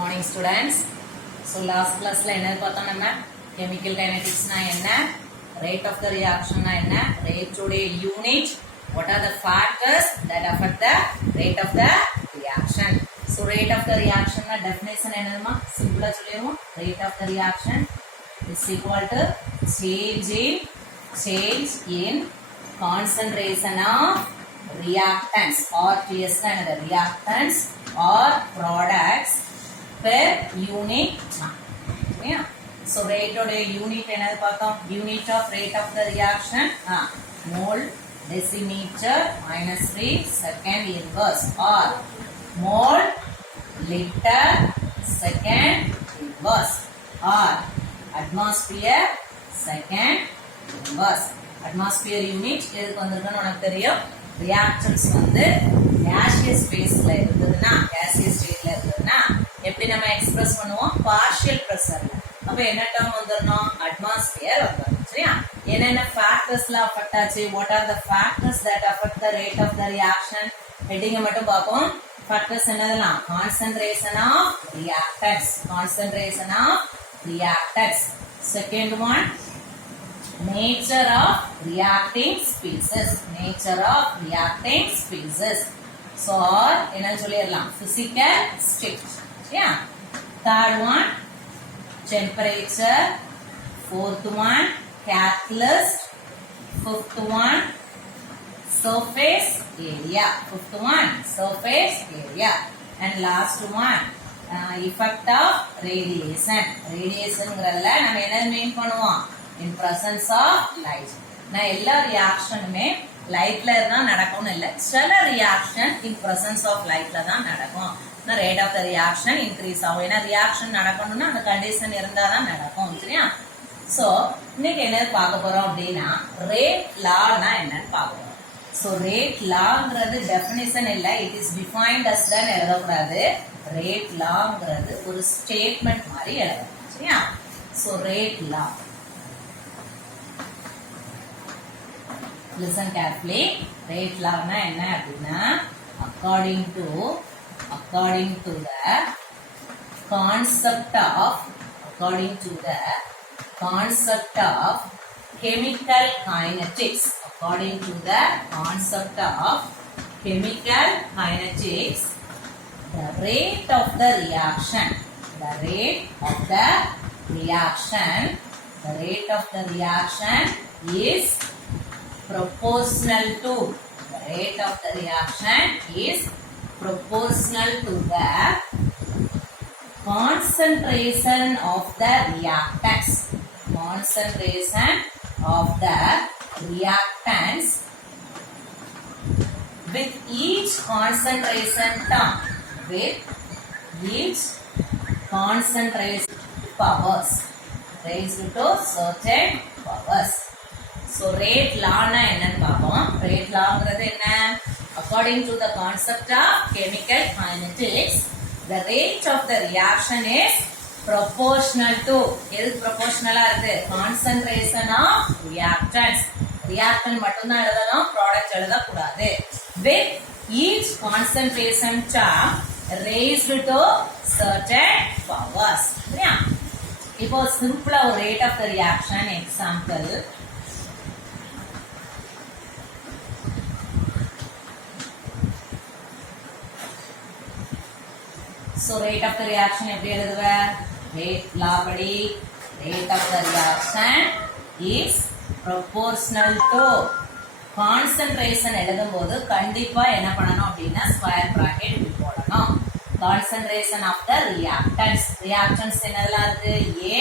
Morning students. So last class la enna pathom nama chemical kinetics na enna, rate of the reaction na enna, rate today unit, what are the factors that affect the rate of the reaction. So rate of the reaction na definition enna ma simple ah solliruma. Rate of the reaction is equal to change in concentration of reactants or reactants or products per unit. Yeah. So rate today unit enadhu paathom, unit of rate of the reaction mole decimeter minus 3 second inverse or mole liter second inverse or atmosphere second inverse. Atmosphere unit எதுக்கு வந்திருக்குன்னு உனக்கு தெரியும். reactions வந்து gaseous phase ல இருந்ததுன்னா gaseous state ல இருந்ததுன்னா எப்படி நம்ம எக்ஸ்பிரஸ் பண்ணுவோம், பார்ஷியல் பிரஷர்ல. அப்ப என்ன டேர்ம் வந்துறணும், அட்மாஸ்பியர் வந்துரும். சரியா? என்னென்ன ஃபேக்டர்ஸ்ல அஃபெக்ட் ஆச்சு, what are the factors that affect the rate of the reaction, heading மட்டும் பாப்போம். ஃபேக்டர்ஸ் என்னதெல்லாம், concentration of reactants, concentration of reactants. Second one, nature of reacting species, nature of reacting species. So என்ன சொல்லிரலாம், physical state. Yeah. Third one, temperature. Fourth one, catalyst. Fifth one, surface area. Fifth one, surface area. And last one, effect of radiation. Radiationங்கறதுல நம்ம என்ன மீன் பண்ணுவோம், in presence of light. நான் எல்லா ரியாக்ஷனுமே லைட்ல இருந்தா நடக்கும்னு இல்ல, சில ரியாக்ஷன் in presence of lightல தான் நடக்கும். Rate of the reaction increase ஆகும். ஏன்னா ரியாக்ஷன் நடக்கணும்னா அந்த கண்டிஷன் இருந்தா தான் நடக்கும். சரியா? சோ இன்னைக்கு என்ன பார்க்க போறோம் அப்படின்னா, ரேட் லானா என்னன்னு பார்க்க போறோம். சோ ரேட் லாங்கிறது டெஃபினிஷன் இல்ல, இட் இஸ் டிஃபைன்ட் அஸ் தான் எழுதக்கூடாது. ரேட் லாங்கிறது ஒரு ஸ்டேட்மெண்ட் மாதிரி எழுதணும். சரியா? So rate law, listen carefully. rate law na enna appadina, according to the concept of chemical kinetics, according to the concept of chemical kinetics, the rate of the reaction is proportional to the concentration of the reactants. With each concentration term, powers raised to certain powers. So rate law na enna paapom. Rate law ngradhu enna, according to the concept of chemical kinetics, the rate of the reaction is proportional to, எது proportional-ஆ இருக்கு, concentration of reactants. reactant மட்டும் தான் எழுதணும், product எழுத கூடாது. with each concentration term raised to certain powers. சரியா? இப்போ சிம்பிளா ஒரு rate of the reaction example. So rate of the reaction எப்படி எழுதுவ, rate law படி rate of the reaction is proportional to concentration எழுதும்போது கண்டிப்பா என்ன பண்ணணும் அப்படின்னா ஸ்கொயர் பிராக்கெட் இப்படி போடணும். concentration of the reactants என்னதெல்லாம் இருக்கு, A,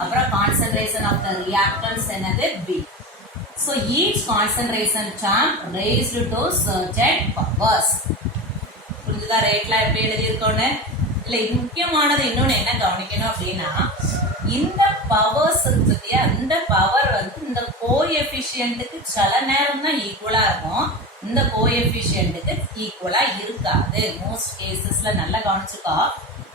அப்புறம் concentration of the reactants என்னது, B. So each concentration term raised to certain powers. புரிஞ்சுதா ரேட்ல எப்படி எழுதி இருக்கோன்னு? இல்ல, இது முக்கியமானது. இன்னொன்னு என்ன கவனிக்கணும் அப்படின்னா, இந்த பவர்ஸ் இருக்கு, இந்த பவர் வந்து இந்த கோஎஃபிஷியன்ட்டுக்கு சில நேரம் தான் ஈக்குவலா இருக்கும், இந்த கோஎஃபிஷியன்ட்டுக்கு ஈக்குவலா இருக்காது. மோஸ்ட் கேசஸ்ல நல்லா கவனிச்சுக்கோ,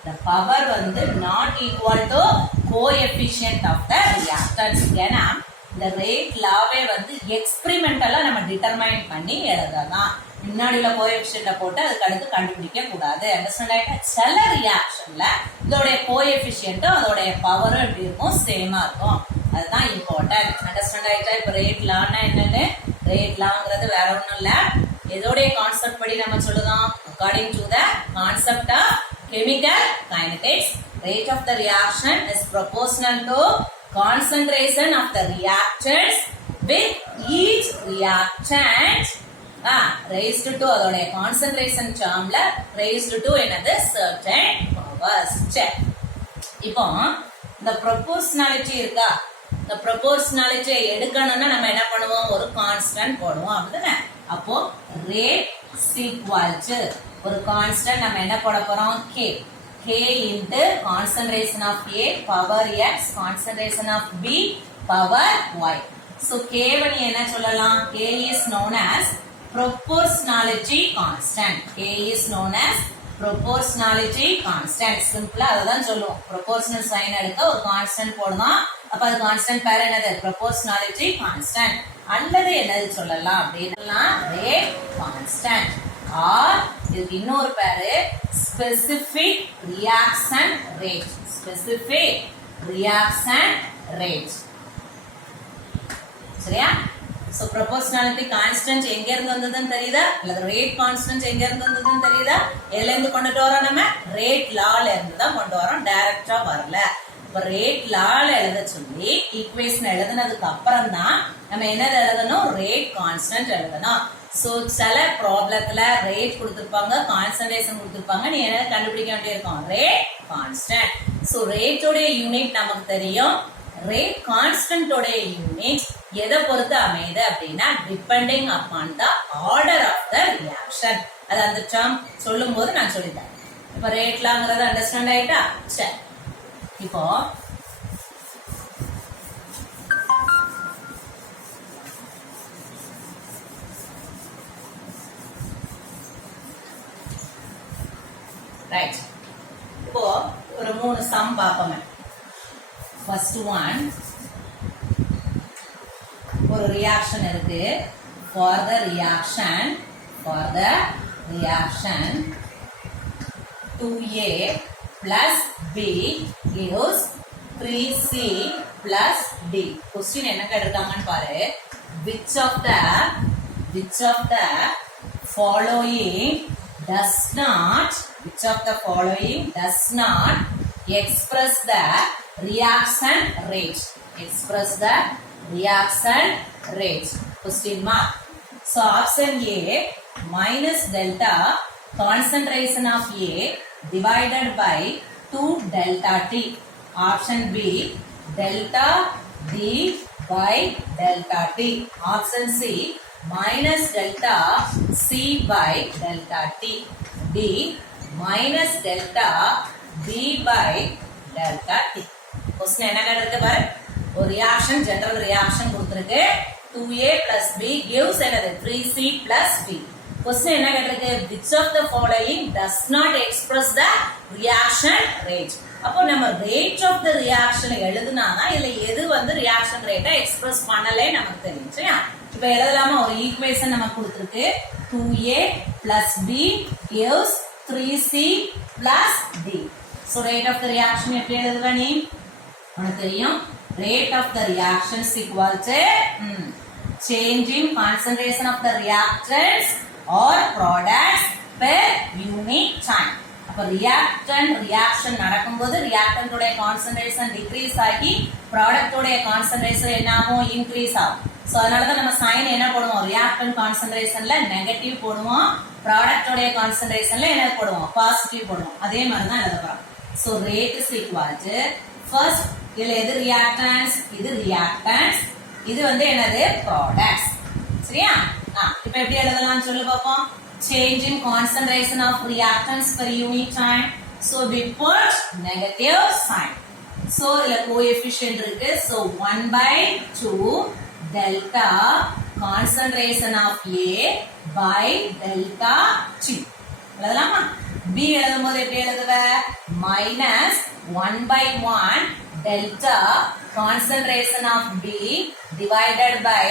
the power வந்து not equal to coefficient of the reactants. ஏன்னா இந்த ரேட் லாவே வந்து எக்ஸ்பெரிமெண்டலா நம்ம டிட்டர்மைன் பண்ணி எழுதலாம். முன்னாடி உள்ள கோஎஃபிஷியன்ட் போட்டு அதுக்கு அடுத்து கண்டுபிடிக்க கூடாது. அண்டர்ஸ்டாண்ட் ஆயிட்டா? சில ரியாக்ஷன்ல இதோட கோஎஃபிஷியன்ட் அதோட பவரும் எப்படி இருக்கும் சேமா இருக்கும். அதுதான் இம்பார்ட்டன்ட். அண்டர்ஸ்டாண்ட் ஆயிட்டா? இப்ப ரேட் லான்னா என்னன்னு, ரேட் லாங்கிறது வேற ஒண்ணும் இல்ல, எதோடைய கான்செப்ட் படி நம்ம சொல்லுதோம், according to the concept of chemical kinetics, rate of the reaction is proportional to concentration of the reactants with each reactant raised to அதோட concentration termல raised to என்னது certain powers. இப்போ இந்த proportionality இருக்கா, இந்த proportionality எடுக்கணும்னா நம்ம என்ன பண்ணுவோம், ஒரு கான்ஸ்டன்ட் போடுவோம் அப்படிதானே. அப்போ rate equal to ஒரு கான்ஸ்டன்ட் நம்ம என்ன போட போறோம், k into concentration of A power x concentration of B power y. So k வனி என்ன சொல்லலாம், k is known as proportionality constant. K is known as proportionality constant. சிம்பிளா அதுதான் சொல்லுவோம். proportional sign எடுக்க ஒரு கான்ஸ்டன்ட் போடுவோம். அப்ப அது கான்ஸ்டன்ட் பேர் என்னது, proportionality constant. அல்லது என்னது சொல்லலாம் அப்படின்னா rate constant. ஆர் இதுக்கு இன்னொரு பேரு specific reaction rate. specific reaction rate. சரியா? So proportionality constant எங்க இருந்து வந்ததுன்னு தெரியுதா, இல்ல rate constant எங்க இருந்து வந்ததுன்னு தெரியுதா? எதுல இருந்து கொண்டுட்டு வரோம், நம்ம rate lawல இருந்து தான் கொண்டு வரோம், டைரக்டா வரல. இப்ப ரேட் லால எழுத சொல்லி ஈக்குவேஷன் எழுதுனதுக்கு அப்புறம் தான் நம்ம என்னது எழுதணும், ரேட் கான்ஸ்டன்ட் எழுதணும். சோ சில ப்ராப்ளத்துல ரேட் கொடுத்திருப்பாங்க, கான்சன்ட்ரேஷன் கொடுத்திருப்பாங்க, நீ என்ன கண்டுபிடிக்க வேண்டியிருக்கும், ரேட் கான்ஸ்டன்ட். சோ ரேட்டோட யூனிட் நமக்கு தெரியும், ரேட் கான்ஸ்டன்டோட யூனிட் எதை பொறுத்து அமையுது அப்படின்னா depending upon the order of the reaction. அது அந்த டேர்ம் சொல்லும் போது நான் சொல்லிட்டேன். இப்ப ரேட்லாங்கிறது அண்டர்ஸ்டாண்ட் ஆயிட்டா? சரி, இப்போ ரைட், இப்போ ஒரு 3 சம் பார்ப்போமே. ஃபர்ஸ்ட் ஒன், ஒரு ரியாக்ஷன் இருக்கு. For the reaction 2A plus B gives 3C plus D. Question என்ன கேட்டிருக்காங்கன்னு பாரு. Which of the following does not express the reaction rate? Express the reaction rate. Question mark. So option A minus delta concentration of A divided by 2 delta T. Option B delta D by delta T. Option C minus delta C by delta T. D minus delta B by delta T. Question என்ன கேட்டிருக்கு பாரு. ஒரு reaction, general reaction கொடுத்திருக்கு. 2A plus B gives another 3C plus B. Question என்ன கேட்டிருக்கு, which of the following does not express the reaction rate? அப்போ நம்ம rate of the reaction எழுதுனாதான் இல்ல எது வந்து reaction rate எக்ஸ்பிரஸ் பண்ணலே நமக்கு தெரியும். சரியா? இப்ப எழுதலாமா, ஒரு ஈக்குவேஷன் நமக்கு கொடுத்திருக்கு. 2A plus B gives 3C plus D. So rate of the reaction எப்படி எழுதுவ நீ, உனக்கு தெரியும். Rate of the reaction is equal to change in concentration of the reactants or products per unit time. அப்ப reaction நடக்கும்போது reactant உடைய concentration decrease ஆகி product உடைய concentration என்ன ஆகும், increase ஆகும். சோ அதனால தான் நம்ம sign என்ன போடுவோம், reactant concentrationல நெகட்டிவ் போடுவோம், product உடைய concentrationல என்ன போடுவோம், பாசிட்டிவ் போடுவோம். அதே மாதிரி தான் எழுத போறோம். So rate is equal to first இதுல எது reactants, இது reactants, இது வந்து என்னது products. சரியா? இப்போ எப்படி எழுதலாம்னு சொல்லி பாப்போம். Change in concentration of reactants per unit time. So we put negative sign. So இதுல coefficient இருக்கு. So 1/2 delta concentration of A by delta T. எழுதலாமா? B எழுதும்போது எப்படி எழுதுவ, minus 1/1 delta concentration of B divided by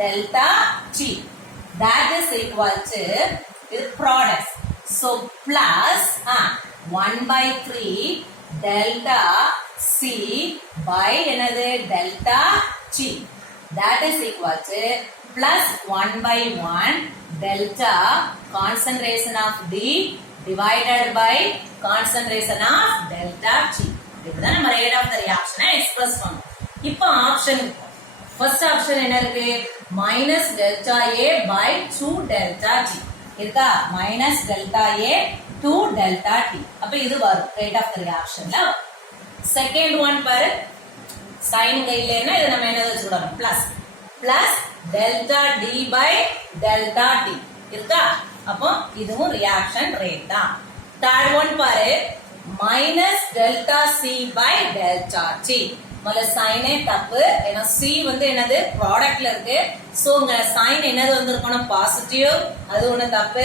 delta T. That is equal to products. So plus 1/3 delta C by another delta T. That is equal to plus 1 by 1 delta concentration of D divided by concentration of delta T. இதுதான் நம்ம rate of the reaction express பண்ணோம். இப்போ option first option என்ன இருக்கு? minus delta A by 2 delta T. இருக்கா? minus delta A 2 delta T. அப்ப இது வரும் rate of the reactionல. second one பாரு sin கையிலனா இது நம்ம என்ன வச்சுக்கணும்? plus delta D by delta T. இருக்கா? அப்போ இதுவும் reaction rate தான். third one பாரு minus delta C by delta T. முதல்ல சைனே தப்பு. ஏன்னா C வந்து என்னது ப்ராடக்ட்ல இருக்கு. சோ இங்க சைன் என்னது வந்திருக்கணும்? பாசிட்டிவ். அது ஒண்ணு தப்பு.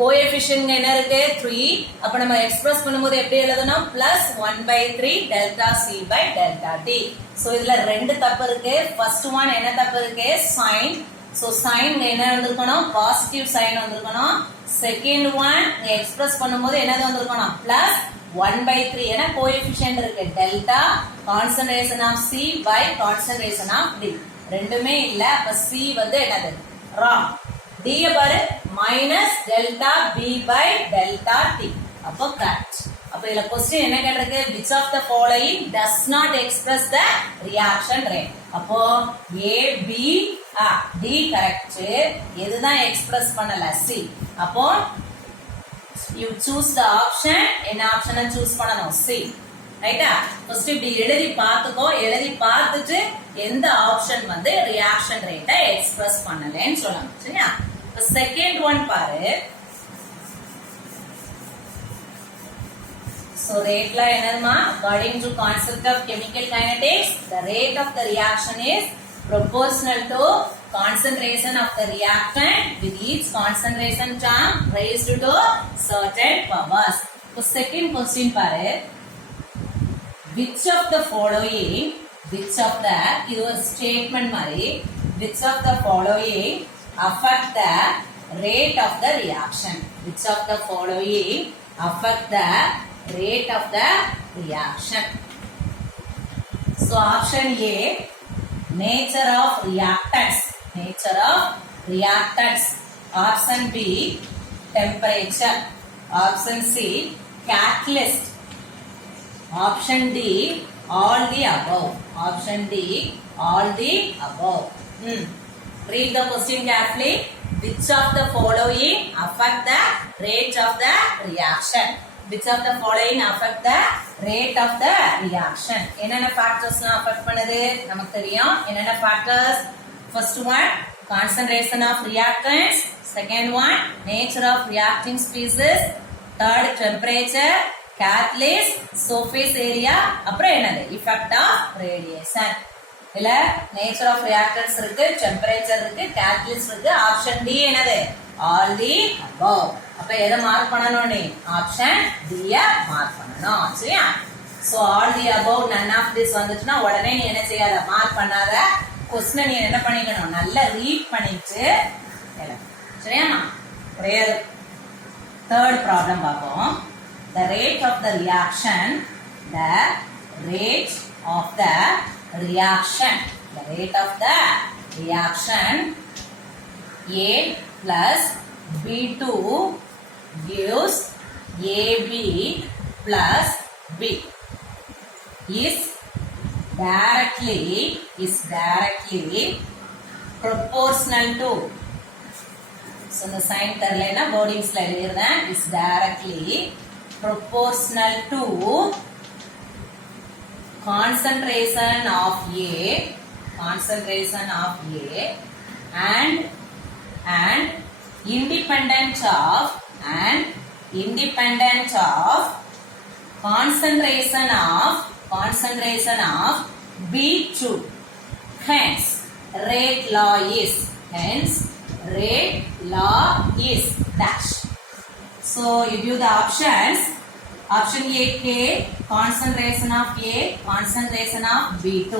கோஎஃபிஷியன்ட் என்ன இருக்கு? 3. அப்ப நம்ம எக்ஸ்பிரஸ் பண்ணும்போது எப்படி எழுதணும்? Plus 1/3 delta C by delta T. So இதுல ரெண்டு தப்பு இருக்கு. ஃபர்ஸ்ட் ஒன் என்ன தப்பு இருக்கு? சைன். சோ சைன் என்ன வந்திருக்கணும்? பாசிட்டிவ் சைன் வந்திருக்கணும். செகண்ட் ஒன் எக்ஸ்பிரஸ் பண்ணும்போது என்னது வந்திருக்கணும்? பிளஸ் 1/3 ஏன்னா கோஎஃபிஷியன்ட் இருக்கு. Delta concentration of C by concentration of D. ரெண்டுமே இல்ல. அப்ப C வந்து என்னது? ராங். D பாரு minus delta B by delta T. அப்போ கரெக்ட். அப்ப இதுல क्वेश्चन என்ன கேட்டிருக்கு? which of the following does not express the reaction rate? அப்போ A B D கரெக்ட். எதுதான் எக்ஸ்பிரஸ் பண்ணல? C. அப்போ you choose the option. என்ன ஆப்ஷனை சூஸ் பண்ணணும்? C. ரைட்டா? ஃபர்ஸ்ட் இப்படி எழுதி பார்த்துக்கோ. எழுதி பார்த்துட்டு எந்த ஆப்ஷன் வந்து ரியாக்ஷன் ரேட்டை எக்ஸ்பிரஸ் பண்ணலன்னு சொல்லணும். சரியா? இப்ப செகண்ட் ஒன் பாரு. So rate la என்னதுமா? According to concept of chemical kinetics, the rate of the reaction is proportional to concentration of the reactant with each concentration term raised to certain powers. So second question பாரு. Which of the following, which of the, இது ஒரு statement மாதிரி, which of the following affect the rate of the reaction? Which of the following affect the rate of the reaction? So option A, nature of reactants. Nature of reactants. Option B, temperature. Option C, catalyst. Option D, all the above. Option D, all the above. Read the question carefully. Which of the following affect the rate of the reaction? Which of the following affect the rate of the reaction? என்னென்ன factors affect பண்ணுது? நமக்கு தெரியும். என்னென்ன factors? First one, concentration of reactants. Second one, nature of reacting species. Third, temperature. Catalyst, surface area. அப்புறம் என்னது? Effect of radiation. இல்ல nature of reactants இருக்கு, temperature இருக்கு, catalyst இருக்கு. Option D என்னது? All the above. அப்ப எதை மார்க் பண்ணணும் நீ? ஆப்ஷன் D மார்க் பண்ணணும். சரியா? So all the above, none of this வந்துச்சுன்னா உடனே நீ என்ன செய்யாத? மார்க் பண்ணாத. क्वेश्चन நீ என்ன பண்ணிக்கணும்? நல்லா ரீட் பண்ணிட்டு சரியாமா? ஒரே third problem பார்ப்போம். The rate of the reaction, the rate of the reaction, the rate of the reaction A plus B2 gives AB plus B is directly proportional to, so the sign தெரியலனா boarding slide எழுதுறேன், is directly proportional to concentration of A and independent of concentration of B2. Hence rate law is dash. So you give the options. Option A, K, concentration of A, concentration of B2.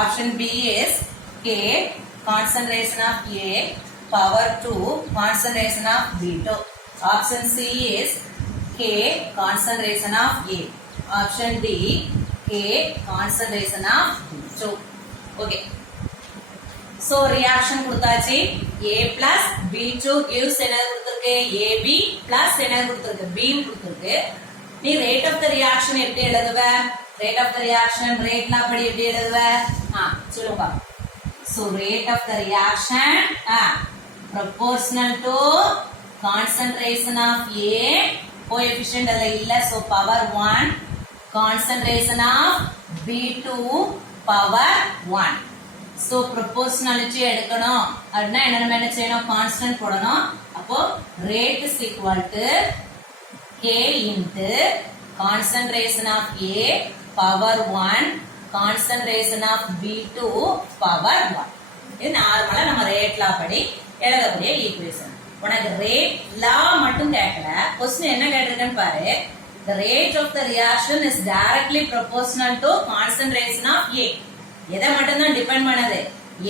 Option B is K, concentration of A, power 2, concentration of B2. Option C is K, concentration of A. Option D, K, concentration of B2. Okay. So reaction கொடுத்தாச்சு. A plus B2 gives என்ன கொடுத்திருக்கு? AB plus என்ன கொடுத்திருக்கு? B கொடுத்திருக்கு. நீ rate of the reaction எப்படி எழுதுவ? Rate of the reaction rate law படி எப்படி எழுதுவ? சொல்லுங்க. So rate of the reaction proportional to concentration of A, coefficient அதுல இல்ல, so power 1, concentration of B2 power 1. So proportionality எடுக்கணும் அப்படின்னா என்ன செய்யணும்? கான்ஸ்டன்ட் போடணும். அப்போ rate is equal to K into concentration of A power 1 concentration of B2 power 1. இது நார்மலா நம்ம ரேட் லா படி எழுதக்கூடிய ஈக்குவேஷன். உனக்கு ரேட் லா மட்டும் கேட்கல, क्वेश्चन என்ன கேட்டிருக்கேன்னு பாரு. The rate of the reaction is directly proportional to concentration of A. எதை மட்டும் தான் டிபெண்ட் பண்ணுது?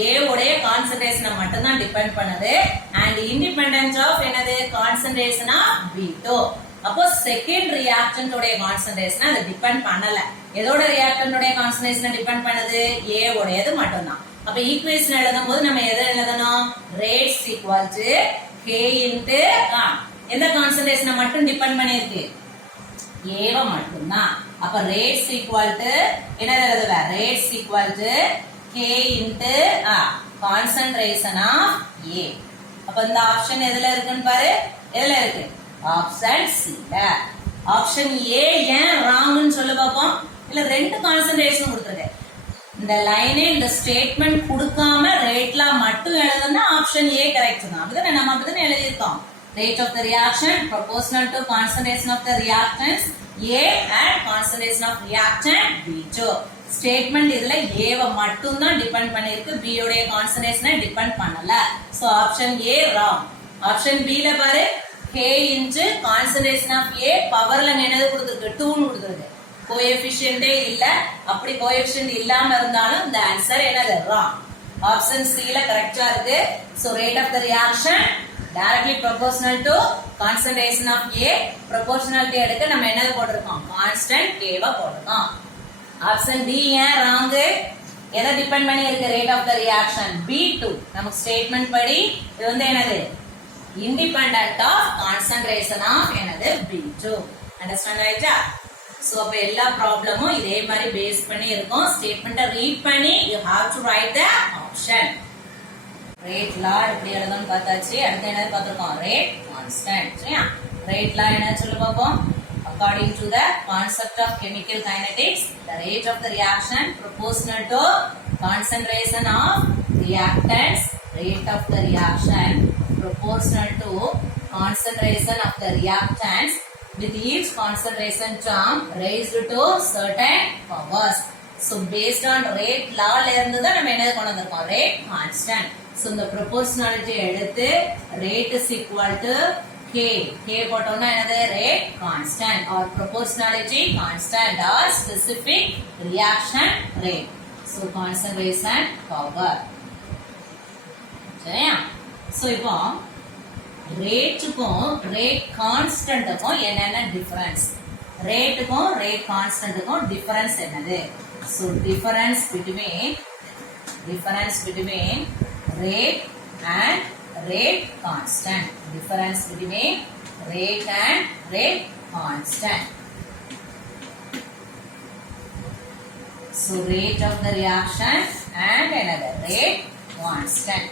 A உடைய கான்சன்ட்ரேஷனை மட்டும் தான் டிபெண்ட் பண்ணுது and independent of என்னது? concentration of B2. அப்போ செகண்ட் ரியாக்டன்ட் உடைய கான்சன்ட்ரேஷனை அது டிபெண்ட் பண்ணல. எதோட ரியாக்டன்ட் உடைய கான்சன்ட்ரேஷனை டிபெண்ட் பண்ணுது? A உடையது மட்டும் தான். அப்ப ஈக்குவேஷன் எழுதும்போது நம்ம எதை எழுதணும்? Rates equal to K into எந்த கான்சன்ட்ரேஷனை மட்டும் டிபெண்ட் பண்ணிருக்கு? A மட்டும் தான். அப்ப ரேட்ஸ் ஈக்குவல் டு என்ன எழுதுவ? Rates equal to K into concentration of A. அப்ப இந்த ஆப்ஷன் எதுல இருக்குன்னு பாரு. எதுல இருக்கு? Option C. ஆப்ஷன் ஏ ஏன் ராங்னு சொல்ல பாப்போம். இல்ல ரெண்டு கான்சன்ட்ரேஷன் கொடுத்திருக்கு. இந்த லைனே இந்த ஸ்டேட்மெண்ட் கொடுக்காம ரேட்ல மட்டும் எழுதுனா ஆப்ஷன் ஏ கரெக்ட் தான். அப்படிதான் நம்ம அப்படிதான் எழுதி இருக்கோம். Rate of the reaction proportional to concentration of the reactants A and concentration of reactant B2. Statement இதுல A வ மட்டும் தான் டிபெண்ட் பண்ணிருக்கு, B உடைய கான்சன்ட்ரேஷனை டிபெண்ட் பண்ணல. So option A wrong. Option B ல பாரு, K into concentration of A பவர்ல என்னது கொடுத்திருக்கு? 2 னு கொடுத்திருக்கு. கோஎஃபிஷியன்ட் இல்ல. அப்படி கோஎஃபிஷியன்ட் இல்லாம இருந்தாலும் இந்த ஆன்சர் என்னது? wrong. ஆப்ஷன் C ல கரெக்ட்டா இருக்கு. So rate of the reaction directly proportional to concentration of A. proportionality எடுக்க நம்ம என்னது போட்டிருக்கோம்? constant K வ போட்டிருக்கோம். ஆப்ஷன் D ஏன் wrong? எதை டிபெண்ட் பண்ணி இருக்கு? rate of the reaction B2. நமக்கு ஸ்டேட்மெண்ட் படி இது வந்து என்னது? independent of concentration of என்னது? B2. அண்டர்ஸ்டாண்ட் ஆயிட்டா? சோ அப்ப எல்லா ப்ராப்ளமும் இதே மாதிரி பேஸ் பண்ணி இருக்கும். ஸ்டேட்மெண்ட்டை ரீட் பண்ணி you have to write the option. Rate லா எப்படி எழுதணும்னு பார்த்தாச்சு. அடுத்து என்ன பார்த்திருக்கோம்? Rate constant. சரியா? ரேட் லா என்ன சொல்ல பார்ப்போம். According to the concept of chemical kinetics, the rate of the reaction proportional to concentration of reactants. Rate of the reaction proportional to concentration of the reactants with each concentration term raised to certain powers. So based on rate law ல இருந்து தான் நம்ம என்ன கொண்டு வந்திருக்கோம்? rate constant. So இந்த proportionality எடுத்து rate is equal to K. K போட்டோம்னா என்னது? rate constant or proportionality constant or specific reaction rate. So concentration power. சரியா? So இப்போ ரேட்டுக்கும் ரேட் கான்ஸ்டன்ட்டுக்கும் என்னென்ன டிஃபரன்ஸ்? ரேட்டுக்கும் ரேட் கான்ஸ்டன்ட்டுக்கும் டிஃபரன்ஸ் என்னது? So difference between rate and rate constant. Difference between rate and rate constant. So rate of the reaction and another rate constant.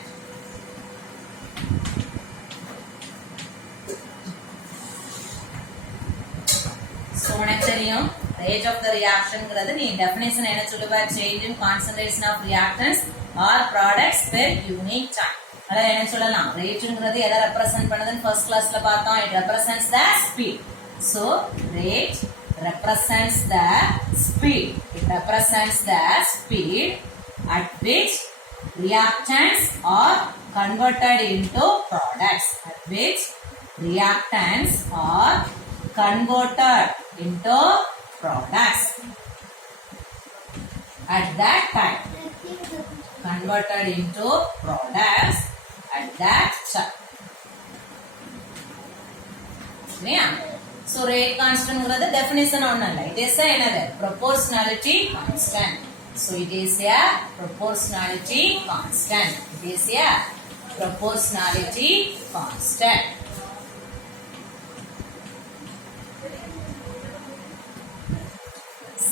So உனக்கு தெரியும் rate of the reaction ங்கிறது நீ definition என்ன சொல்லுவ? change in concentration of reactants or products per unit time. அத என்ன சொல்லலாம்? rate ங்கிறது எதை represent பண்ணுதுன்னு first classல பார்த்தோம். it represents the speed. So rate represents the speed. It represents the speed at which reactants are converted into products. At which reactants are converted into products at that time. Converted into products at that time. Yeah. So rate constant is the definition on it is another proportionality constant. So it is a proportionality constant. It is a proportionality constant.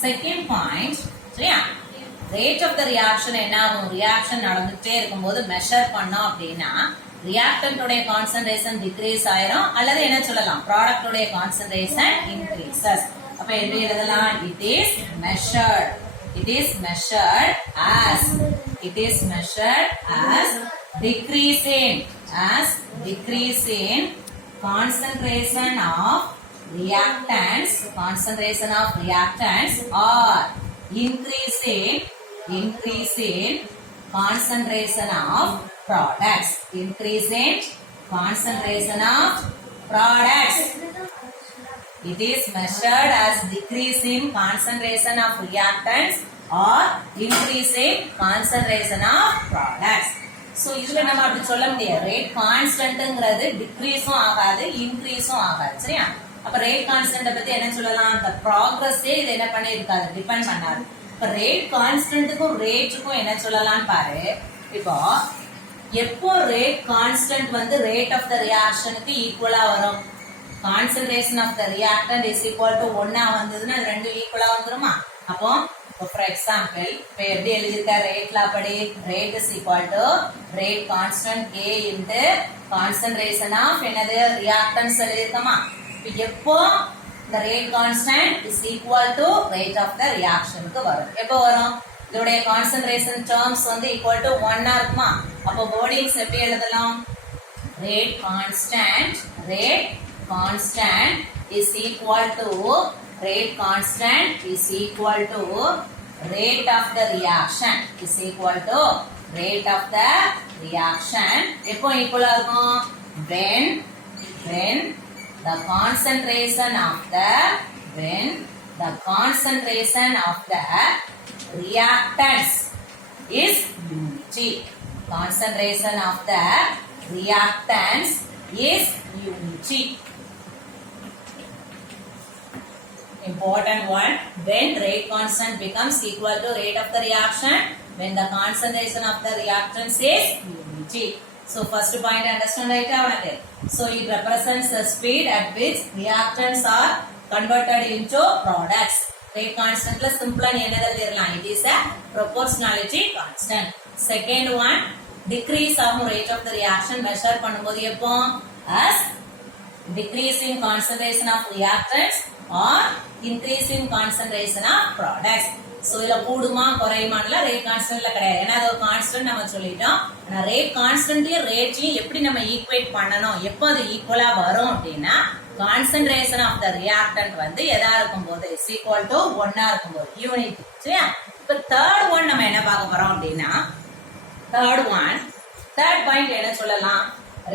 Second point, so yeah, rate of the reaction என்ன ஆகும் reaction நடந்துட்டே இருக்கும்போது measure பண்ணோம் அப்படின்னா reactant உடைய concentration decrease ஆயிரும் அல்லது என்ன சொல்லலாம் product உடைய concentration increases. அப்ப எப்படி எழுதலாம் it is measured as decreasing concentration of reactants or increasing concentration of products. It is measured as decreasing concentration of reactants or increasing concentration of products. So இதுல நம்ம அப்படி சொல்ல முடியாது ரேட் கான்ஸ்டன்ட்ங்கிறது டிக்ரீஸும் ஆகாது இன்க்ரீஸும் ஆகாது சரியா அப்ப ரேட் கான்ஸ்டன்ட் பத்தி என்ன சொல்லலாம் அந்த ப்ராக்ரஸே இது என்ன பண்ணி இருக்காது டிபெண்ட் பண்ணாது இப்ப ரேட் கான்ஸ்டன்ட்டுக்கும் ரேட்டுக்கும் என்ன சொல்லலாம் பாரு இப்போ எப்போ ரேட் கான்ஸ்டன்ட் வந்து ரேட் ஆஃப் த ரியாக்ஷனுக்கு ஈக்குவலா வரும் concentration of the reactant is equal to 1 வந்ததுன்னா அது ரெண்டும் ஈக்குவலா வந்துருமா அப்போ ஃபார் எக்ஸாம்பிள் இப்போ எப்படி எழுதிருக்க ரேட்ல அப்படி rate is equal to rate constant k into concentration of என்னது ரியாக்டன்ஸ் எழுதிருக்கமா இப்போ எப்போ the rate constant is equal to rate of the reaction க்கு வரும் எப்போ வரும் இதோட concentration terms வந்து equal to 1 இருக்குமா அப்போ wordings எப்படி எழுதலாம் rate constant is equal to rate of the reaction எப்போ equal ஆகும் when the concentration of the reactants is unity. Concentration of the reactants is unity. Important one. When rate constant becomes equal to rate of the reaction, when the concentration of the reactants is unity. So first point understand right avanadhu. So it represents the speed at which reactants are converted into products. Rate constant plus simple enadha elidiranam it is a proportionality constant. Second one decrease of rate of the reaction measure பண்ணும்போது எப்போ as decreasing concentration of reactants or increasing concentration of products. So இதுல கூடுமா குறையுமான்ல rate கான்ஸ்டன்ட்ல கிடையாது ஏன்னா அது ஒரு constant நம்ம சொல்லிட்டோம் ஆனா ரேட் கான்ஸ்டன்ட்டையும் ரேட்டையும் எப்படி நம்ம ஈக்குவேட் பண்ணணும் எப்போ அது ஈக்குவலா வரும் அப்படின்னா கான்சென்ட்ரேஷன் ஆஃப் த ரியாக்டன்ட் வந்து எதா இருக்கும்போது இஸ் ஈக்குவல் டு 1 இருக்கும்போது யூனிட் சரியா இப்போ தேர்ட் ஒன் நம்ம என்ன பார்க்க போறோம் அப்படின்னா தேர்ட் பாயிண்ட் என்ன சொல்லலாம்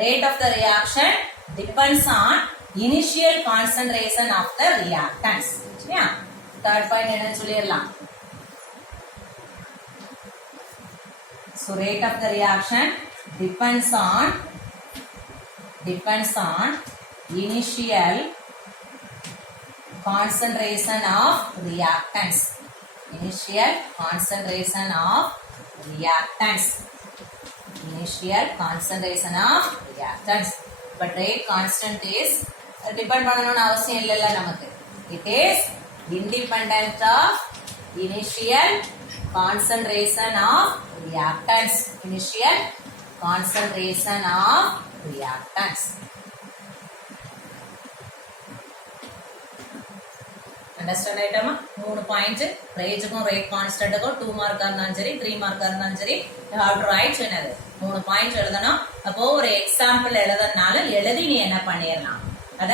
rate of the reaction depends on initial concentration of the reactants சரியா தேர்ட் பாயிண்ட் என்ன சொல்லிடலாம் so rate of the reaction depends on initial concentration of reactants but rate constant is depend பண்ணனும்னு அவசியம் இல்லல்ல நமக்கு it is independent of initial concentration of reactants. Understand ஐட்டமா 3 point ரேட்டுக்கும் rate கான்ஸ்டன்ட்க்கும் 2 மார்க்கா இருந்தாலும் சரி 3 மார்க்கா இருந்தாலும் சரி you have to write என்னது 3 பாயிண்ட் எழுதணும் அப்போ ஒரு எக்ஸாம்பிள் எழுதறனால எழுதி நீ என்ன பண்ணிரலாம் அத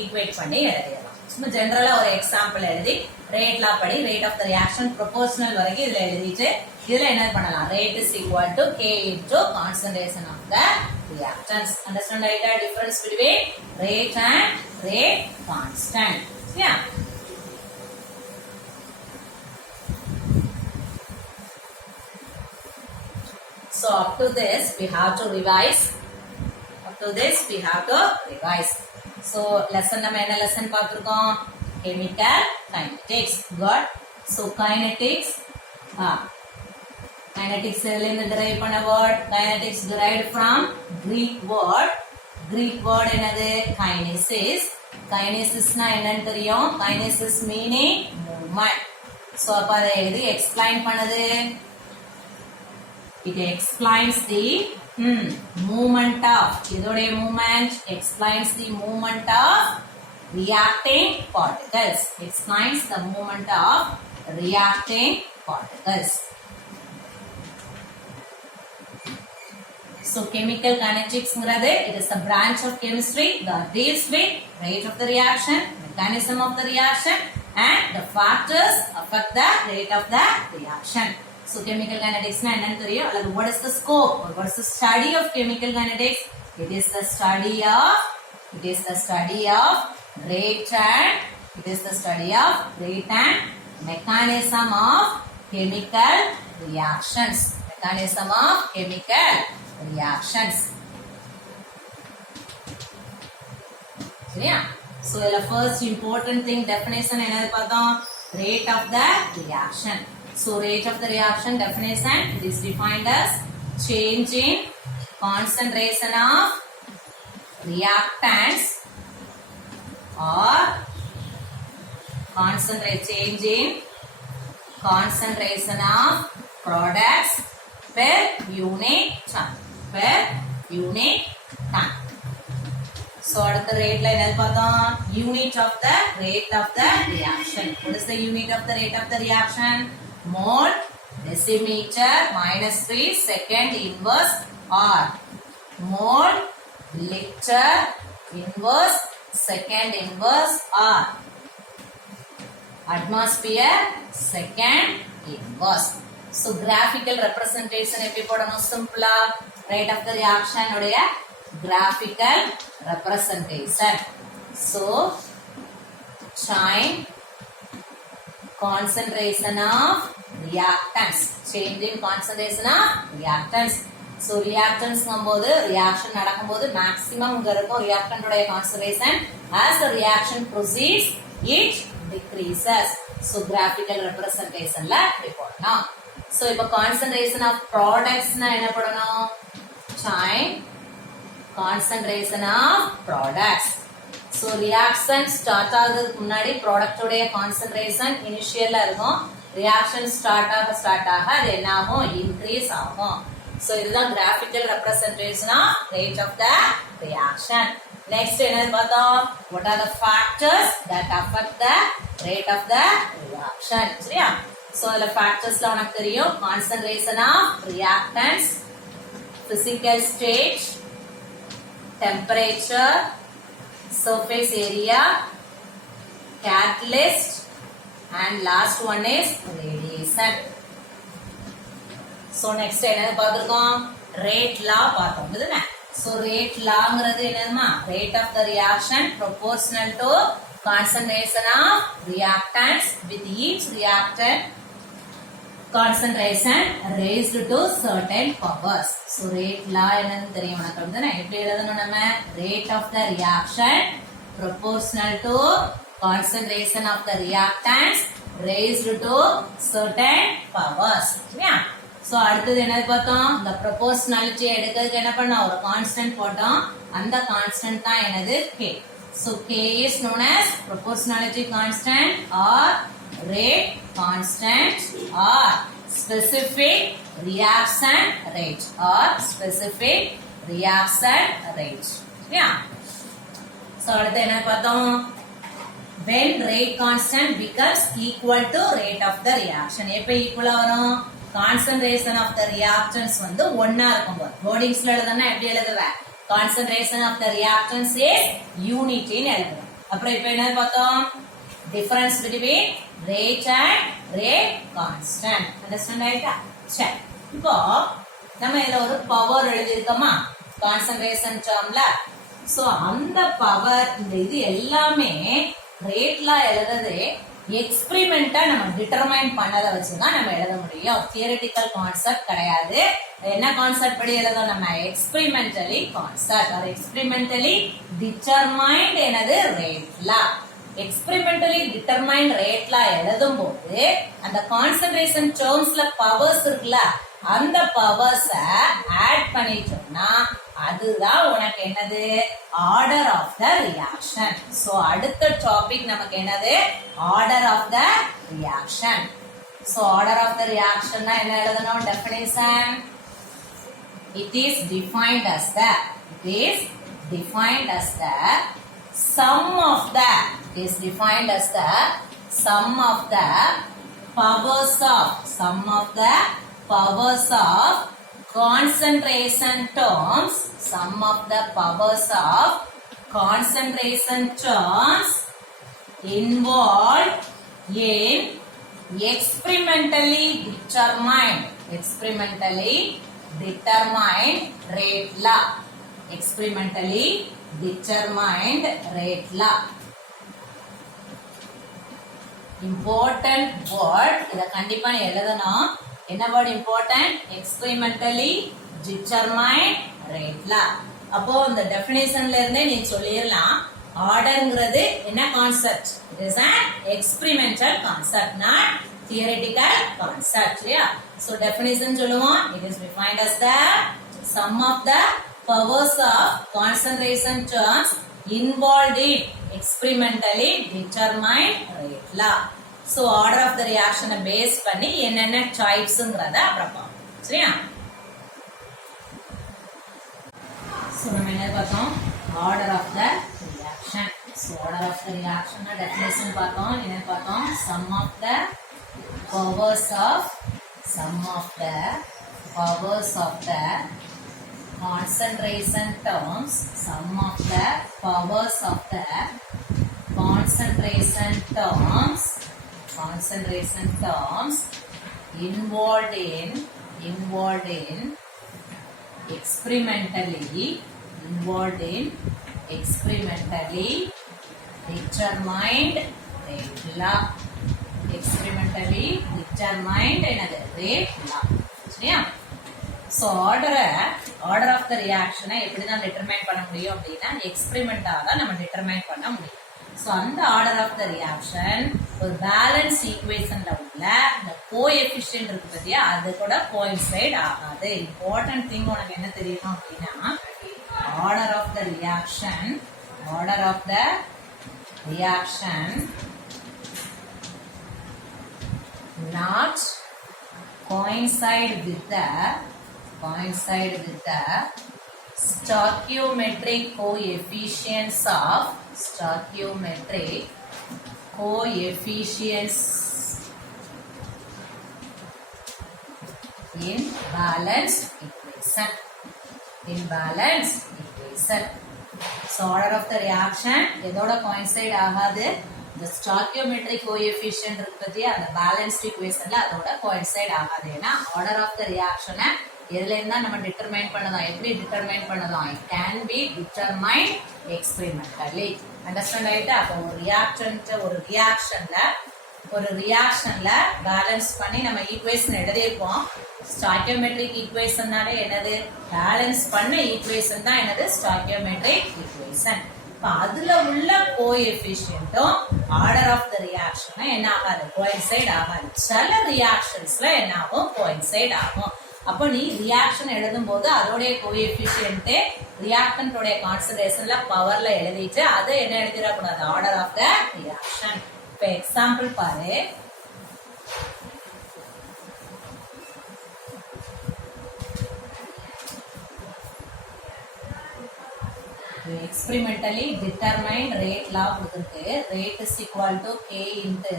ஈக்குவேட் பண்ணி எழுதிரலாம் சும்மா ஜெனரலா ஒரு எக்ஸாம்பிள் எழுதி ரேட்ல படி rate of the reaction proportional வரைக்கும் இதுல எழுதிட்டு இதுல என்ன பண்ணலாம் rate is equal to k into concentration of the reactants. Understand the difference between rate and rate constant. Yeah. So up to this we have to revise. So lesson நம்ம என்ன lesson பார்த்திருக்கோம்? Chemical kinetics. Good. So kinetics kinetics எதுல இருந்து derive பண்ண word? Kinetics derived from Greek word என்னது? Kinesis. Kinesisனா என்னன்னு தெரியும்? Kinesis meaning movement. So அப்ப அதை எழுதி explain பண்ணுது. It explains the movement of இதோடைய movement explains the movement of reacting particles. Explains the movement of reacting particles. So chemical kinetics it is a branch of chemistry that deals with rate of the reaction, mechanism of the reaction, and the factors affect the rate of the reaction. So chemical kinetics na enna theriyum alladhu what is the scope or what is the study of chemical kinetics? It is the study of rate and mechanism of chemical reactions. சரியா? So the first important thing definition enna pathom? Rate of the reaction. So rate of the reaction definition, it is defined as change in concentration of reactants or change in concentration of products per unit time. So அடுத்த ரேட்ல என்னது பார்த்தோம்? Unit of the rate of the reaction. What is the unit of the rate of the reaction? Mole, decimeter, -3, second inverse R. Mole, liter, inverse, second inverse R. Atmosphere, second inverse. So graphical representation எப்படி போடணும்? சிம்பிளா rate of the reaction உடைய graphical representation. So time concentration of reactants, change in concentration of reactants. So reactants போது reaction நடக்கும்போது maximum இங்க இருக்கும் reactant உடைய concentration. As the reaction proceeds it decreases. So graphical representation ல இப்படி போடணும். So இப்ப concentration of products னா என்ன போடணும்? Time concentration of products. So reaction start ஆகிறதுக்கு முன்னாடி product உடைய concentration initial இருக்கும். Reaction start ஆக அது என்ன ஆகும்? Increase ஆகும். So இதுதான் graphical representation of rate of the reaction. Next என்னது பார்த்தோம்? What are the factors that affect the rate of the reaction? சரியா? So the factorsல உனக்கு தெரியும் concentration of reactants, physical state, temperature, surface area, catalyst, and last one is radiation. So next என்னது பார்த்திருக்கோம்? Rate law பார்த்தோம். இதுதானே? So rate lawங்கிறது என்னதுமா? Rate of the reaction proportional to concentration of reactants with each reactant concentration raised to certain powers. So rate law என்னன்னு தெரியும் உனக்கு அப்படிதானே? எப்படி எழுதணும் நம்ம? Rate of the reaction proportional to concentration of the reactants raised to certain powers. சரியா? So அடுத்தது என்னது பார்த்தோம்? இந்த proportionality எடுக்கிறதுக்கு என்ன பண்ணோம்? ஒரு கான்ஸ்டன்ட் போட்டோம். அந்த கான்ஸ்டன்ட் தான் என்னது? K. So K is known as proportionality constant or rate constant or specific reaction rate or specific reaction rate. Yeah. So அடுத்து என்ன பார்த்தோம்? When rate constant becomes equal to rate of the reaction. எப்ப ஈக்குவலா வரும்? Concentration of the reactants வந்து ஒண்ணா இருக்கும்போது. Wordings ல எழுதணும்னா எப்படி எழுதுவ? Concentration of the reactants is unity ன்னு எழுதுறோம். அப்புறம் இப்ப என்ன பார்த்தோம்? Difference between rate and rate constant. Understand ஆயிட்டா? சரி. இப்போ நம்ம இதுல ஒரு பவர் எழுதிருக்கோமா? Concentration termல. So அந்த பவர் இந்த இது எல்லாமே ரேட்ல எழுதுறது எக்ஸ்பிரிமெண்டா நம்ம டிட்டர்மைன் பண்ணதை வச்சுதான் நம்ம எழுத முடியும். தியரிட்டிக்கல் கான்செப்ட் கிடையாது. என்ன கான்செப்ட் படி எழுதும் நம்ம? Experimentally concept or experimentally determined எனது rate law. Experimentally determined rate law எழுதும் போது அந்த கான்சென்ட்ரேஷன் டேர்ம்ஸ்ல பவர்ஸ் இருக்குல்ல, அந்த பவர்ஸ ஆட் பண்ணிட்டோம்னா அதுதான் உனக்கு என்னது? Order of the reaction. So அடுத்த டாபிக் நமக்கு என்னது? Order of the reaction. So order of the ரியாக்ஷன்னா என்ன எழுதணும்? Definition. It is defined as the sum of the powers of concentration terms involved in experimentally determined rate law. Experimentally determined rate law. Important word. இத கண்டிப்பா நீ எழுதணும். என்ன word important? Experimentally determined rate law. அப்போ இந்த டெஃபினிஷன்ல இருந்தே நீ சொல்லிரலாம் ஆர்டர்ங்கிறது என்ன concept? It is an experimental concept, not theoretical concept. Yeah. So definition சொல்லுவோம். It is defined as the sum of the powers of concentration terms involved in experimentally determined rate law. So order of the reaction base பண்ணி என்னென்ன typesங்கறத அப்புறம் பார்ப்போம். சரியா? So நம்ம என்ன பார்த்தோம்? Order of the reaction. So order of the reaction definition பார்த்தோம். என்ன பார்த்தோம்? Sum of the powers of the concentration terms, sum of the powers of the concentration terms involved in experimentally determined rate law. Experimentally determined another rate law. சரியா? So order of the reaction எப்படி தான் determine பண்ண முடியும் அப்படின்னா எக்ஸ்பெரிமெண்டா தான் நம்ம determine பண்ண முடியும். So அந்த ஆர்டர் ஆஃப் த ரியாக்ஷன் ஒரு பேலன்ஸ் ஈக்குவேஷன்ல உள்ள இந்த கோஎஃபிஷியன்ட் இருக்கு பத்தியா, அது கூட கோயின்சைட் ஆகாது. இம்பார்ட்டன்ட் திங் உனக்கு என்ன தெரியணும் அப்படின்னா order of the reaction not coincide with the stoichiometric coefficients in balanced equation. So order of the reaction எதோட coincide ஆகாது? the stoichiometric coefficient இருக்கு பத்தியா, அந்த balanced equationல அதோட coincide ஆகாது. ஏன்னா order of the reaction எதுல இருந்தா நம்ம டிட்டர்மைன் பண்ணலாம்? எப்படி டிட்டர்மைன் பண்ணலாம்? it can be determined experimentally. Understand ஆயிட்டா? அப்போ ஒரு ரியாக்ஷன்ல பேலன்ஸ் பண்ணி நம்ம ஈக்குவேஷன் எழுதியிருப்போம். ஸ்டாய்கியோமெட்ரிக் ஈக்குவேஷன்னாலே என்னது? பேலன்ஸ் பண்ண ஈக்குவேஷன் தான் என்னது? Stoichiometric equation. அதுல உள்ள கோஎஃபிஷியன்ட்டும் ஆர்டர் ஆஃப் த ரியாக்ஷன் என்ன ஆகாது? கோயின்சைட் ஆகாது. சில ரியாக்ஷன்ஸ்ல என்ன ஆகும்? கோயின்சைட் ஆகும். அப்போ நீ ரியாக்ஷன் எழுதும் போது அதோடைய கோஎஃபிஷியன்ட் ரியாக்டன்டோட கான்சன்ட்ரேஷன்ல பவர்ல எழுதிட்டு அது என்ன எழுதிடக்கூடாது? Order of the reaction. இப்போ எக்ஸாம்பிள் பாரு. experimentally determined rate law கொடுத்திருக்கு. rate is equal to k into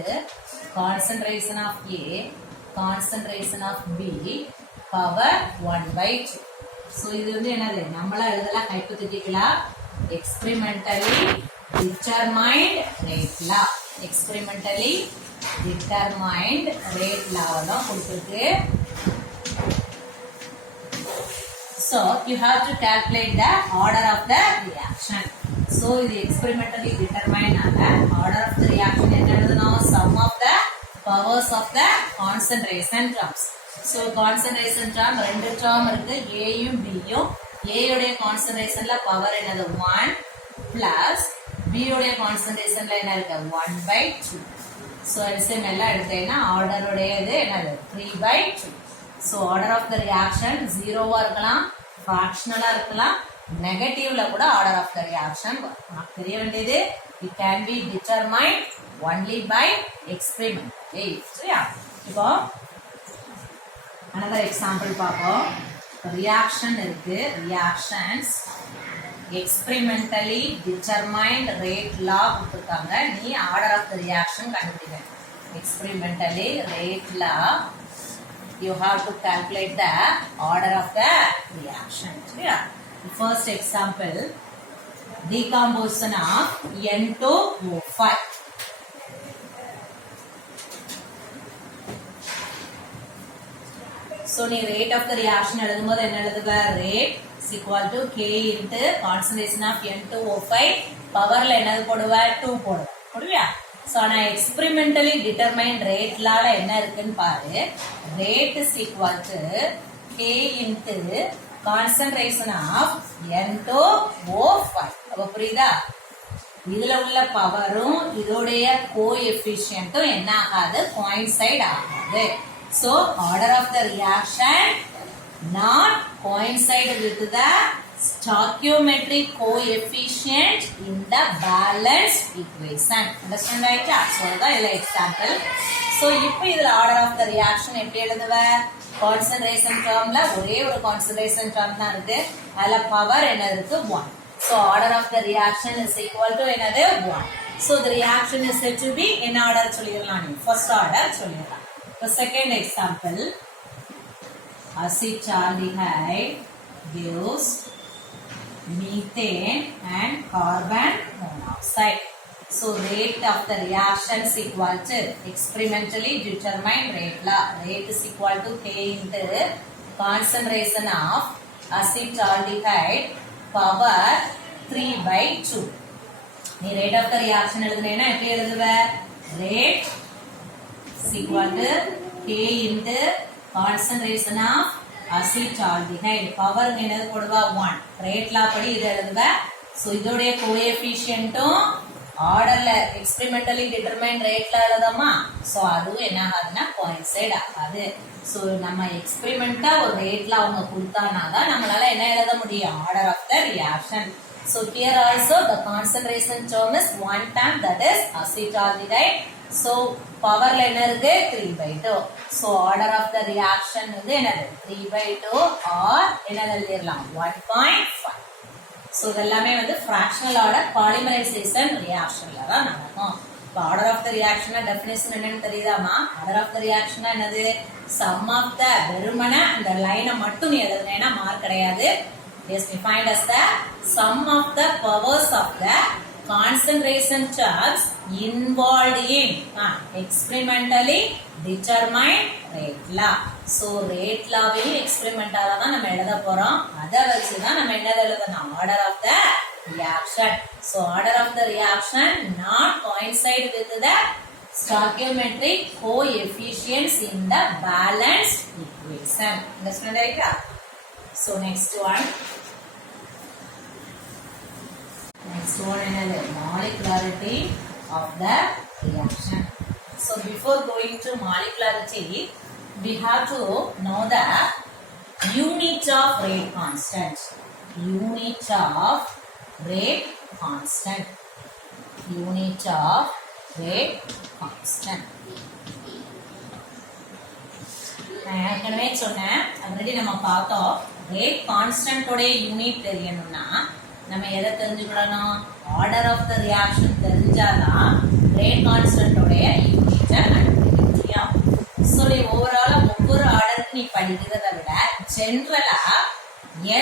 concentration of A, concentration of B, power 1/2. so இது வந்து என்னது? நம்மளா எழுதலாம் ஹைப்போதெட்டிக்கலா experimentally determined rate law. experimentally determined rate law தான் கொடுத்திருக்கு. So you have to calculate the order of the reaction. So இது experimentally determined ஆன order of the reaction என்ன எழுதணும்? sum powers of the concentration terms. So concentration term ரெண்டு term இருக்கு, A யும் B யும். A உடைய concentrationல power என்னது 1 plus B உடைய concentrationல என்ன இருக்கு 1/2. So LCM எல்லாம் எடுத்தேன்னா order உடையது என்னது 3/2. So order of the reaction 0வா இருக்கலாம், fractional இருக்கலாம், நெகட்டிவ்ல கூட order of the reaction வரும். தெரிய வேண்டியது it can be determined only by experiment. Okay, சரியா? இப்போ another example பார்ப்போம். reaction இருக்கு, reactions experimentally determined rate law கொடுத்திருக்காங்க. நீ order of the reaction கண்டுபிடிங்க. experimentally rate law you have to calculate the order of the reaction. சரியா? First example, decomposition of N2O5. So நீ rate of the reaction எழுதும்போது என்ன எழுதுவ? rate is equal to K into concentration of N2O5. பவர்ல என்னது போடுவ? 2 போடுவ. போடுவியா? So நான் experimentally determined rate லால என்ன இருக்குன்னு பாரு. rate is equal to K into concentration of N2O5. அப்ப புரியுதா? இதுல உள்ள பவரும் இதோடைய கோஎஃபிஷியன்ட்டும் என்ன ஆகாது? coincide ஆகாது. So order of the reaction not coincide with the stoichiometric coefficient in the balanced equation. Understand right? So that is example. So இப்போ இதுல order of the reaction எப்படி எழுதுவ? concentration termல ஒரே ஒரு concentration term தான் இருக்கு. அதுல பவர் என்ன இருக்கு? 1. So order of the reaction is equal to என்னது? 1. So the reaction is said to be in order சொல்லிரலாம் நீ. First order சொல்லிரலாம். The second example, acetaldehyde gives methane and carbon monoxide. So rate of the reaction is equal to experimentally determined rate law. Rate is equal to K into concentration of acetaldehyde power 3/2. நீ rate of the reaction எழுதுனேன்னா எப்படி எழுதுவ? rate is equal to K into concentration of acetaldehyde. power என்னது போடுவா? 1. rate law படி இது எழுதுவ. so இதோடைய கோஎஃபிஷியன்ட்டும் ஆர்டர்ல experimentally determined ரேட்ல எழுதமா? so அதுவும் என்ன ஆகாதுன்னா coincide ஆகாது. so நம்ம எக்ஸ்பெரிமெண்டா ஒரு ரேட்ல அவங்க கொடுத்தானாதான் நம்மளால என்ன எழுத முடியும்? Order of the reaction. so here also the concentration term is one term, that is acetaldehyde. so பவர்ல என்ன இருக்கு? 3/2. so order of the reaction வந்து என்னது? 3/2 or என்னது எழுதிரலாம்? 1.5. so இதெல்லாமே வந்து fractional order polymerization reactionல தான் நடக்கும். இப்போ order of the reaction definition என்னன்னு தெரியுதாமா? order of the reaction என்னது? sum of the வெறுமனே அந்த லைனை மட்டும் நீ எழுதுனேன்னா மார்க் கிடையாது. is defined as the sum of the powers of the concentration terms involved in experimentally determined rate law. so rate law வையும் experimental தான் நம்ம எழுத போறோம். அத வச்சு தான் நம்ம என்ன எழுதணும்? order of the reaction. so order of the reaction not coincide with the stoichiometric coefficients in the balanced equation. Understand right? so next one is molecularity of the reaction. So before going to molecularity, we have to know the unit of rate constant. Unit of rate constant. Unit of rate constant. நான் ஏற்கனவே சொன்னேன், already நம்ம பார்த்தோம். Rate constant உடைய unit தெரியணும்னா நம்ம எதை தெரிஞ்சுக்கணும்? ஆர்டர் ஆஃப் த ரியாக்ஷன் தெரிஞ்சாதான் ரேட் கான்ஸ்டன்ட் உடைய யூனிட்டை கண்டுபிடிக்க முடியும். ஸோ நீ ஓவராலா ஒவ்வொரு ஆர்டருக்கு நீ படிக்கிறத விட ஜென்ரலா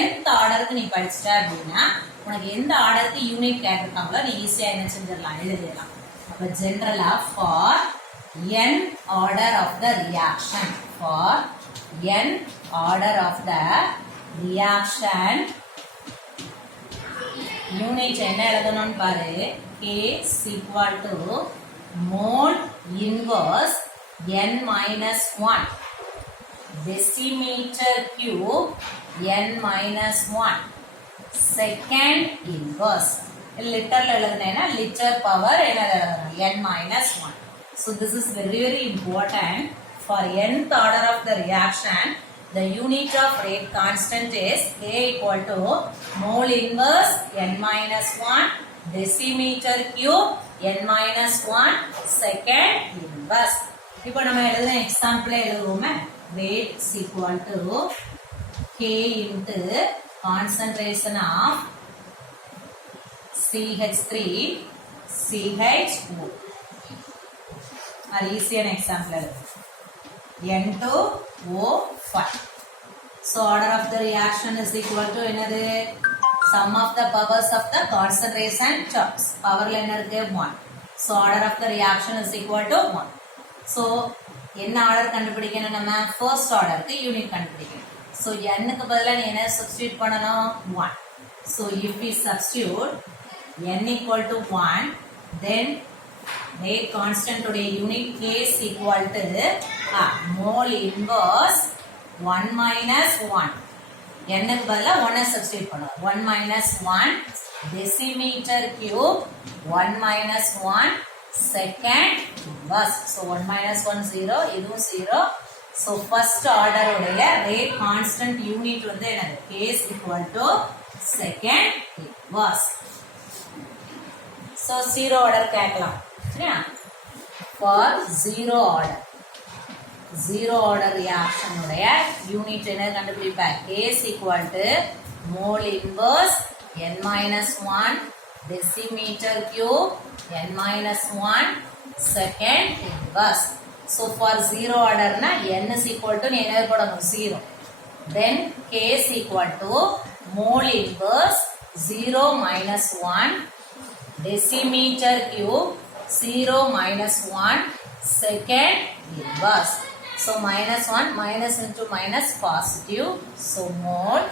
nth ஆர்டருக்கு நீ படிச்சிட்ட அப்படின்னா உனக்கு எந்த ஆர்டருக்கு யூனிட் கேட்டிருக்காங்களோ நீ ஈஸியா என்ன செஞ்சிடலாம்? எழுதிடலாம். அப்ப ஜென்ரலா for n order of the reaction, for n order of the reaction unit என்ன எழுதணும்னு பாரு. K is equal to mole inverse n minus 1 decimeter cube n minus 1 second inverse. Liter liter power n minus 1. So this is very important. For nth order of the reaction, the unit of rate constant is K equal to mole inverse n minus 1 decimeter cube n minus 1 second inverse. இப்போ நம்ம எழுதுற example எழுதுவோமே. Rate is equal to K into concentration of CH3 CHO. அது ஈஸியான example எழுது. N2O5. So order of the reaction is equal to என்னது? Sum of the powers of the concentration terms. Power ல என்ன இருக்கு? 1. So order of the reaction is equal to 1. So என்ன order கண்டுபிடிக்கணும்? நம்ம ஃபர்ஸ்ட் ஆர்டருக்கு யூனிட் கண்டுபிடிக்கணும். So n க்கு பதிலா நீ என்ன சப்ஸ்டிட்யூட் பண்ணணும்? 1. So if we substitute n equal to 1, then rate constant உடைய unit K is equal to mole inverse 1 minus 1. n க்கு பதிலா 1 சப்ஸ்டிட்யூட் பண்ணணும். 1 minus 1 decimeter cube 1 minus 1 second inverse. So 1 minus 1 0, இதுவும் 0. So first order உடைய rate constant unit வந்து என்னது? K is equal to second inverse. So 0 order கேட்கலாம். சரியா? For 0 order. 0 order reaction உடைய unit என்ன கண்டுபிடிப்பா? K is equal to mole inverse n minus 1 decimeter cube n minus 1 second inverse. So for 0 order na n is equal to என்ன போடணும்? 0. Then K is equal to mole inverse 0 minus 1 decimeter cube 0 minus 1 second inverse. So minus 1 minus into minus positive. So mole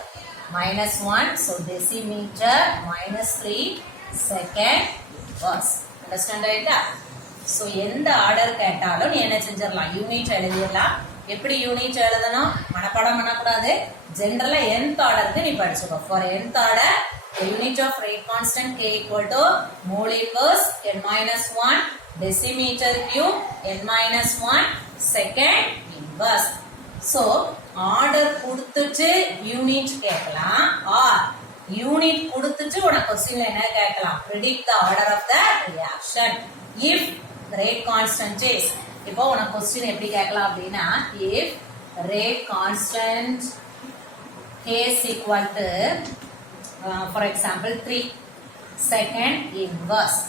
minus 1. So decimeter minus 3 second inverse. Understand right? So எந்த order கேட்டாலும் நீ என்ன செஞ்சிடலாம்? Unit எழுதிடலாம். எப்படி unit எழுதணும்? மனப்பாடம் பண்ணக்கூடாது. ஜெனரலா nth ஆர்டருக்கு நீ படிச்சுக்கோ. For nth order, the unit of rate constant K equal to mole inverse n minus 1 decimeter cube n minus 1 second inverse. So order கொடுத்துட்டு யூனிட் கேட்கலாம். ஆர் யூனிட் கொடுத்துட்டு உனக்கு கொஸ்டின்ல என்ன கேட்கலாம்? predict the order of the reaction if the rate constant is. இப்போ உனக்கு question எப்படி கேட்கலாம் அப்படின்னா, if rate constant K is equal to for example 3 second inverse.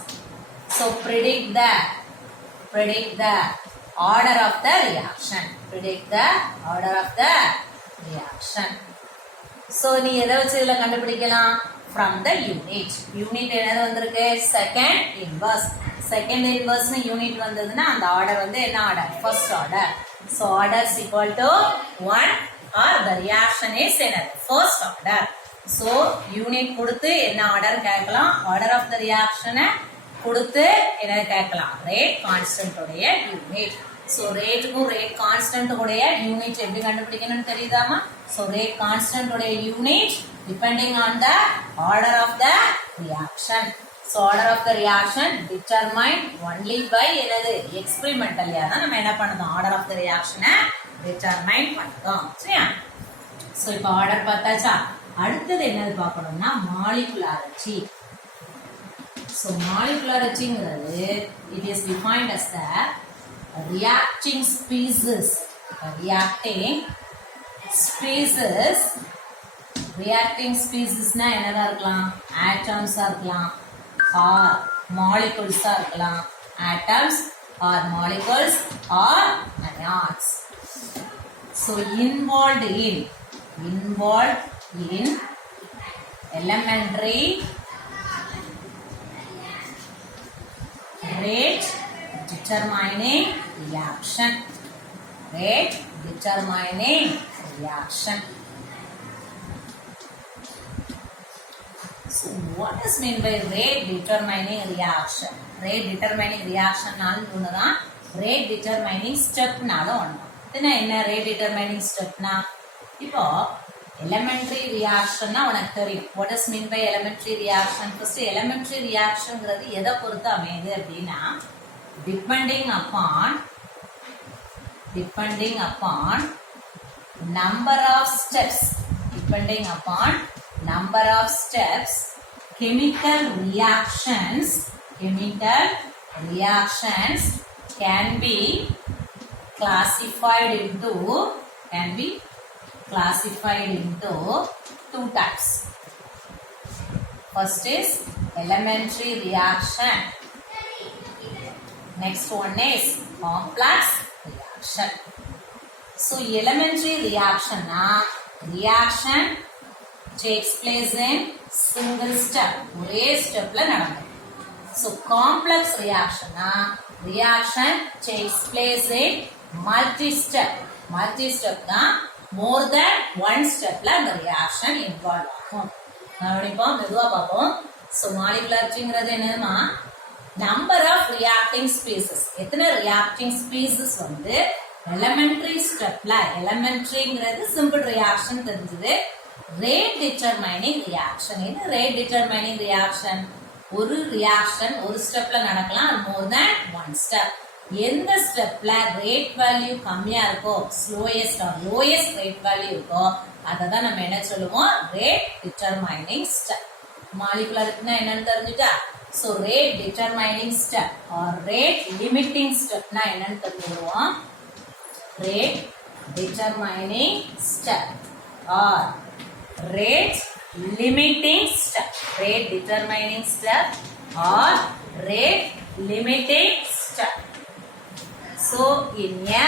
So predict the order of the reaction. Predict the order of the reaction. So நீ எதை வச்சு இதுல கண்டுபிடிக்கலாம்? From the unit. Unit என்னது வந்திருக்கு? Second inverse. Second inverse unit வந்ததுன்னா அந்த order வந்து என்ன order? First order. So order is equal to 1 or the reaction is என்னது? First order. So unit கொடுத்து என்ன ஆர்டர் கேட்கலாம்? Order of the reaction கொடுத்து என்ன கேட்கலாம்? Rate constant உடைய unit. So rate க்கும் rate constant உடைய unit எப்படி கண்டுபிடிக்கணும்னு தெரியுதாமா? So rate constant உடைய unit depending on the order of the reaction. So order of the reaction determined only by என்னது? experimental தான் நம்ம என்ன பண்ணணும்? Order of the reaction determine பண்ணோம். சரியா? So இப்போ ஆர்டர் பார்த்தாச்சா? அடுத்தது என்னது பார்க்கணும்னா molecularity. So molecularity it is defined as the reacting species. Reacting species na என்னதா இருக்கலாம்? Atoms இருக்கலாம் or molecules இருக்கலாம். Atoms or molecules or ions. So involved in elementary rate determining reaction. So what is meant by rate determining reaction? Rate determining reaction நாலும் ஒண்ணுதான். rate determining stepனாலும் ஒண்ணு. இதுனா என்ன rate determining stepனா? இப்போ elementary reactionனா உனக்கு தெரியும். What is mean by elementary reaction? First elementary reactionங்கிறது எதை பொறுத்து அமையுது அப்படின்னா depending upon number of steps chemical reactions can be classified into two types. First is elementary reaction, next one is complex reaction. So elementary reaction reaction takes place in single step, ஒரே ஸ்டெப்ல நடக்கும். So complex reaction reaction takes place in multi-step தான் more than one stepல அந்த reaction involve ஆகும். கவனிப்போம், மெதுவா பார்ப்போம். So molecularங்கிறது என்னன்னா number of reacting species, எத்தனை reacting species வந்து elementary stepல, elementaryங்கிறது simple reaction தெரிஞ்சது. rate determining reaction, இது rate determining reaction, ஒரு reaction ஒரு ஸ்டெப்ல நடக்கலாம், more than one step. எந்த ஸ்டெப்ல ரேட் வேல்யூ கம்மியா இருக்கோ, slowest or lowest rate value இருக்கோ, அதை தான் நம்ம என்ன சொல்லுவோம், ரேட் டிட்டர்மைனிங் ஸ்டெப். மாலிகுலர்னா என்னன்னு தெரிஞ்சுட்டா? So rate determining step or rate limiting ஸ்டெப்னா என்னன்னு தெரிஞ்சுடுவோம். rate determining step or rate limiting step, rate determining step or rate limiting step. So in a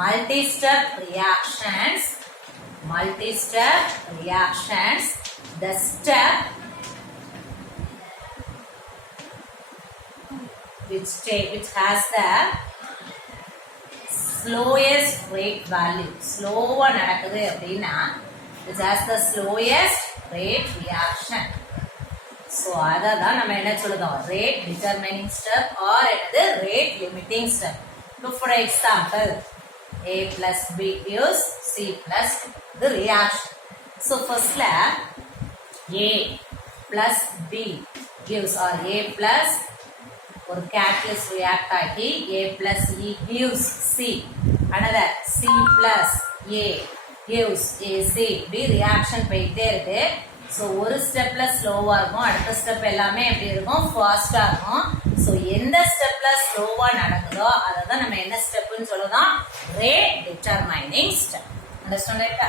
multi-step reactions, the step which has the slowest rate value, slow நடக்குது அப்படின்னா which has the slowest rate reaction. So அதான் நம்ம என்ன சொல்லுவோம், rate determining step or என்னது rate limiting step. So for example, A plus B gives C plus the reaction. So firstல A plus B gives or A plus ஒரு catalyst react ஆகி A plus E gives C. Another C plus A gives AC. B reaction போயிட்டே இருக்கு. So ஒரு ஸ்டெப்ல ஸ்லோவா இருக்கும், அடுத்த step எல்லாமே எப்படி இருக்கும், ஃபாஸ்டா இருக்கும். ஸோ எந்த ஸ்டெப்ல ஸ்லோவா நடக்குதோ அதை தான் நம்ம என்ன ஸ்டெப்னு சொல்லலாம், ரேட் டிட்டர்மைனிங் ஸ்டெப். அண்டர்ஸ்டாண்ட்?